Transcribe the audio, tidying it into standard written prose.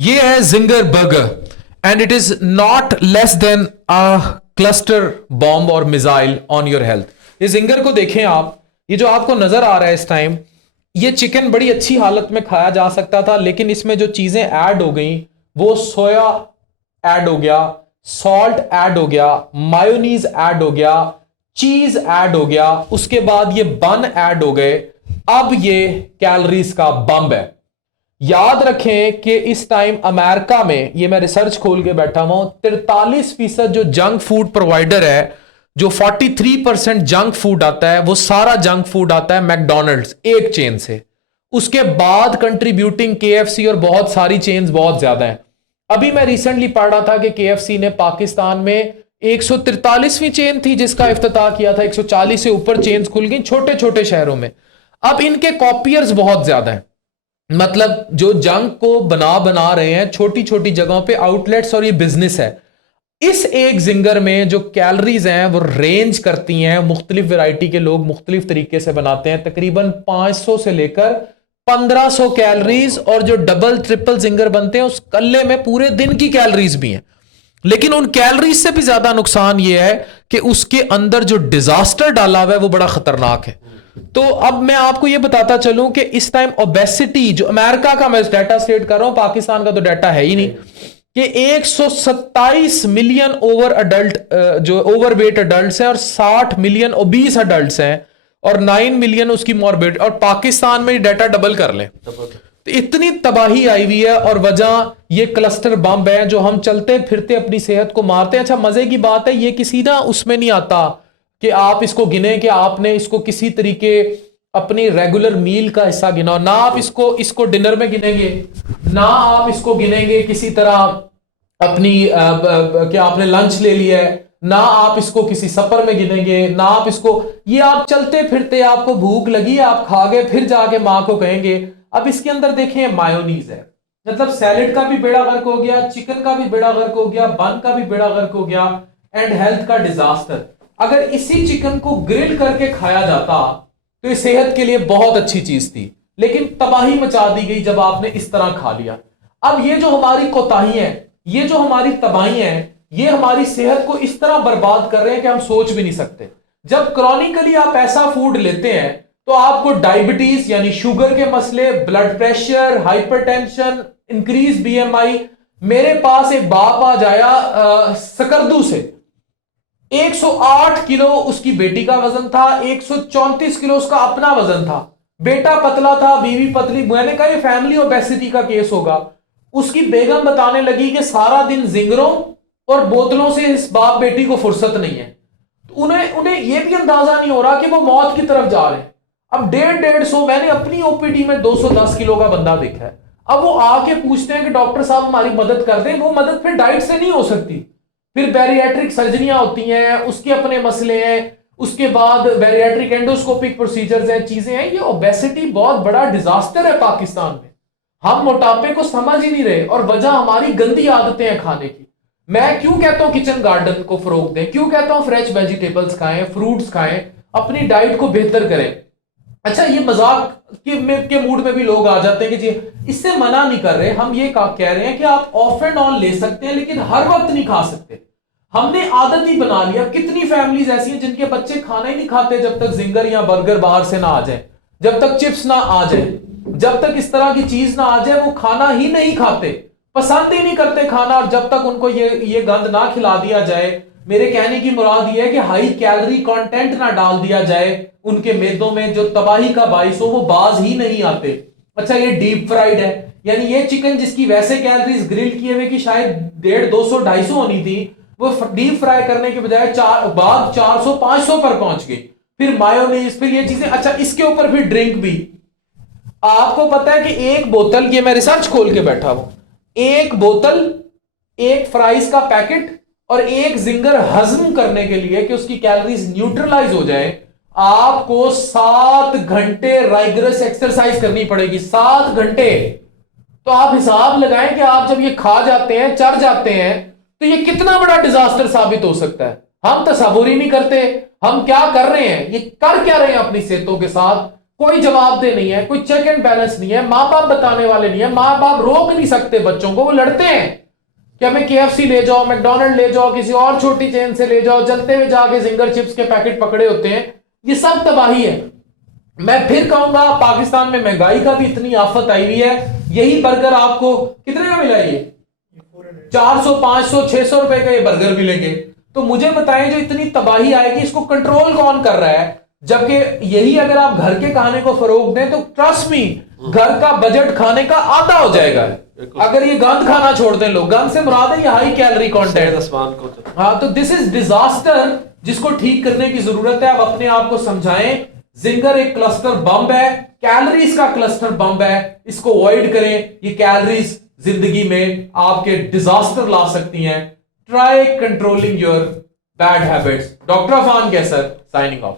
ये है ginger burger and it is not less than a cluster bomb और missile on your health. ये ginger को देखें आप, ये जो आपको नजर आ रहा है इस टाइम, ये चिकन बड़ी अच्छी हालत में खाया जा सकता था, लेकिन इसमें जो चीजें ऐड हो गई वो सोया ऐड हो गया, सॉल्ट ऐड हो गया, मायोनीज ऐड हो गया, चीज ऐड हो गया, उसके बाद ये बन ऐड हो गए। अब ये कैलोरीज का बम है। याद रखें कि इस टाइम अमेरिका में, ये मैं रिसर्च खोल के बैठा हूं, 43% जो जंक फूड प्रोवाइडर है, जो 43% जंक फूड आता है, वो सारा जंक फूड आता है मैकडोनल्ड्स एक चेन से। उसके बाद कंट्रीब्यूटिंग केएफसी और बहुत सारी चेन्स बहुत ज्यादा हैं। अभी मैं रिसेंटली पढ़ रहा था कि केएफसी ने पाकिस्तान में 143वीं चेन थी जिसका इफ्तिताह किया था, 140 से ऊपर चेन्स खुल गई छोटे छोटे शहरों में। अब इनके कॉपियर्स बहुत ज्यादा हैं, मतलब जो जंक को बना बना रहे हैं छोटी छोटी जगहों पे आउटलेट्स, और ये बिजनेस है। इस एक जिंगर में जो कैलोरीज हैं वो रेंज करती हैं, मुख्तलिफ वैरायटी के लोग मुख्तलिफ तरीके से बनाते हैं, तकरीबन 500 से लेकर 1500 कैलोरीज, और जो डबल ट्रिपल जिंगर बनते हैं उस कल्ले में पूरे दिन की कैलोरीज भी हैं। लेकिन उन कैलोरीज से भी ज्यादा नुकसान यह है कि उसके अंदर जो डिजास्टर डाला हुआ है वो बड़ा खतरनाक है। तो अब मैं आपको यह बताता चलूं कि इस टाइम ओबेसिटी, जो अमेरिका का मैं डाटा स्टेट कर रहा हूं, पाकिस्तान का तो डाटा है ही नहीं, कि 127 मिलियन ओवर अडल्ट, जो ओवरवेट अडल्ट हैं, और 60 मिलियन ओबीस अडल्ट हैं, और 9 मिलियन उसकी मॉर्बिड, और पाकिस्तान में डाटा डबल कर लें तो इतनी तबाही आई हुई है। और वजह ये क्लस्टर बम है जो हम चलते फिरते अपनी सेहत को मारते हैं। अच्छा, मजे की बात है, ये किसी ना उसमें नहीं आता कि आप इसको गिने कि आपने इसको किसी तरीके अपनी रेगुलर मील का हिस्सा गिना, ना आप इसको डिनर में गिनेंगे, ना आप इसको गिनेंगे किसी तरह अपनी क्या आपने लंच ले लिया है, ना आप इसको किसी सफर में गिनेंगे, ना आप इसको, ये आप चलते फिरते आपको भूख लगी है, आप खा गए, फिर जाके मां को कहेंगे। अब इसके अंदर देखें मायोनीज है, मतलब सैलेड का भी बेड़ा गर्क हो गया, चिकन का भी बेड़ा गर्क हो गया, बन का भी बेड़ा गर्क हो गया, एंड हेल्थ का डिजास्टर। अगर इसी चिकन को ग्रिल करके खाया जाता तो ये सेहत के लिए बहुत अच्छी चीज थी, लेकिन तबाही मचा दी गई जब आपने इस तरह खा लिया। अब ये जो हमारी कोताही है, ये जो हमारी तबाही है, ये हमारी सेहत को इस तरह बर्बाद कर रहे हैं कि हम सोच भी नहीं सकते। जब क्रॉनिकली आप ऐसा फूड लेते हैं तो आपको डायबिटीज यानी शुगर के मसले, blood pressure, hypertension, increase BMI. मेरे पास एक बाप आ जाया सकरदू से, 108 किलो उसकी बेटी का वजन था, 134 किलो उसका अपना वजन था। बेटा पतला था, बीवी पतली। मैंने कहा ये फैमिली ओबेसिटी का केस होगा। उसकी बेगम बताने लगी कि सारा दिन जिंगरों और बोतलों से इस बाप बेटी को फुर्सत नहीं है। तो उन्हें यह भी अंदाजा नहीं हो रहा कि वो मौत की तरफ जा रहे हैं। अब 150 मैंने अपनी ओपीडी में 210 किलो का बंदा देखा है। अब वो आके पूछते हैं कि डॉक्टर साहब हमारी मदद कर दें। वो मदद फिर डाइट से नहीं हो सकती, फिर बैरिएट्रिक सर्जरियां होती हैं, उसके अपने मसले हैं, उसके बाद बैरिएट्रिक एंडोस्कोपिक प्रोसीजर्स हैं, चीजें हैं। ये ओबेसिटी बहुत बड़ा डिजास्टर है पाकिस्तान में। हम मोटापे को समझ ही नहीं रहे, और वजह हमारी गंदी आदतें हैं खाने की। मैं क्यों कहता हूं किचन गार्डन को फरोग दें, क्यों कहता हूं फ्रेश वेजिटेबल्स खाएं, फ्रूट्स खाएं, अपनी डाइट को बेहतर करें। अच्छा, ये मजाक के मूड में भी लोग आ जाते हैं कि जी इससे मना नहीं कर रहे, हम ये कह रहे हैं कि आप ऑफ एंड ऑन ले सकते हैं लेकिन हर वक्त नहीं खा सकते। हमने आदत ही बना लिया। कितनी फैमिलीज ऐसी हैं जिनके बच्चे खाना ही नहीं खाते जब तक जिंगर या बर्गर बाहर से ना आ जाए, जब तक चिप्स ना आ जाए, जब तक इस तरह की चीज ना आ जाए, वो खाना ही नहीं खाते, पसंद ही नहीं करते खाना। और जब तक उनको ये गंद ना खिला दिया जाए, मेरे कहने की मुराद ये है कि हाई कैलोरी कंटेंट ना डाल दिया जाए उनके मेदों में जो तबाही का बाइस हो, वो बाज ही नहीं आते। अच्छा, ये डीप फ्राइड है, यानी ये चिकन जिसकी वैसे कैलोरीज ग्रिल किए हुए की शायद 150, 200, 250 होनी थी, वो डीप फ्राई करने के बजाय 400, 500 पर पहुंच गई। फिर मायोनीज, फिर ये चीजें। अच्छा, इसके ऊपर फिर ड्रिंक भी। आपको पता है कि एक बोतल, ये मैं रिसर्च खोल के बैठा हूं, एक बोतल, एक फ्राइज का पैकेट और एक जिंगर हजम करने के लिए कि उसकी कैलोरीज न्यूट्रलाइज हो जाए, आपको 7 घंटे राइगरस एक्सरसाइज करनी पड़ेगी। 7 घंटे। तो आप हिसाब लगाएं कि आप जब ये खा जाते हैं, चढ़ जाते हैं, तो ये कितना बड़ा डिजास्टर साबित हो सकता है। हम तस्वुर ही नहीं करते हम क्या कर रहे हैं, ये कर क्या रहे हैं अपनी सेहतों के साथ। कोई जवाबदेह नहीं है, कोई चेक एंड बैलेंस नहीं है, माँ बाप बताने वाले नहीं है, माँ बाप रोक नहीं सकते बच्चों को, वो लड़ते हैं कि हमें KFC ले जाओ, मैकडोनल्ड ले जाओ, किसी और छोटी चेन से ले जाओ, चलते हुए जाके जिंगर चिप्स के पैकेट पकड़े होते हैं। ये सब तबाही है। मैं फिर कहूंगा पाकिस्तान में महंगाई का भी इतनी आफत आई हुई है, यही बर्गर आपको कितने का मिला? ये 400 500 600 रुपए का ये बर्गर मिलेंगे। तो मुझे बताएं, जो इतनी तबाही आएगी इसको कंट्रोल कौन कर रहा है? जबकि यही अगर आप घर के खाने को फरोग दें तो ट्रस्ट मी, घर का बजट खाने का आधा हो जाएगा। अगर ये गंद खाना छोड़ दें लोग, गंद से मुराद है ये हाई कैलोरी कंटेंट। हाँ, तो दिस इज डिजास्टर जिसको ठीक करने की जरूरत है। आप अपने आप को समझाएं, जिंगर एक क्लस्टर बम है, कैलोरीज का क्लस्टर बम है, इसको अवॉइड करें। ये कैलोरीज जिंदगी में आपके डिजास्टर ला सकती हैं। Try controlling your bad habits. Doctor Afan Kaiser signing of.